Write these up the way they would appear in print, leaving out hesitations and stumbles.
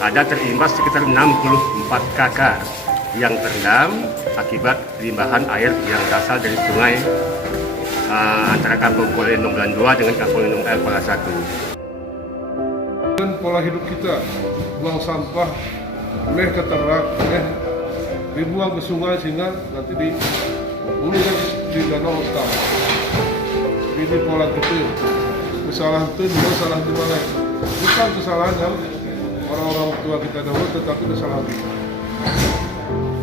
ada terimbas sekitar 64 kakak yang terendam akibat limpahan air yang berasal dari sungai antara Kampung Polendong Bulan 2 dengan Kampung Lindung Air Pala 1. Dan pola hidup kita, buang sampah, keterak, dibuang ke sungai sehingga nanti dihulukan di danau utama. Ini pola kita. Kesalahan itu juga salah di mana? Bukan kesalahan yang orang-orang tua kita dahulu, tetapi kesalahan kita.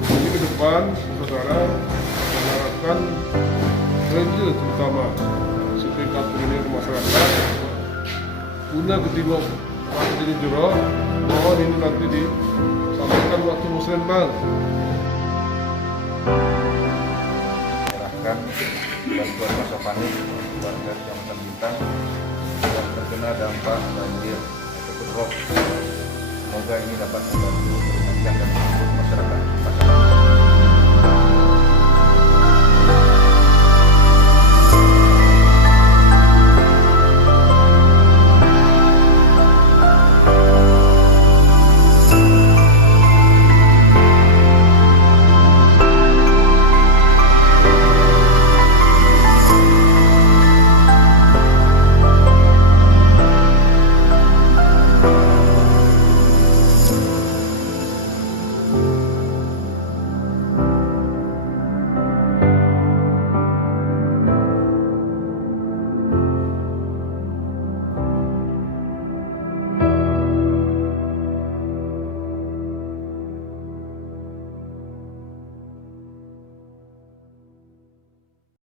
Jadi ke depan, saudara mengharapkan kerja terutama setingkat pendidikan masyarakat guna ketimbang waktu jadi jero, mohon ini nanti disampaikan waktu musrenbang. Serahkan bantuan masa panik warga Kecamatan Bintang yang terkena dampak banjir ataupun rob. Semoga ini dapat membantu meringankan dan masyarakat.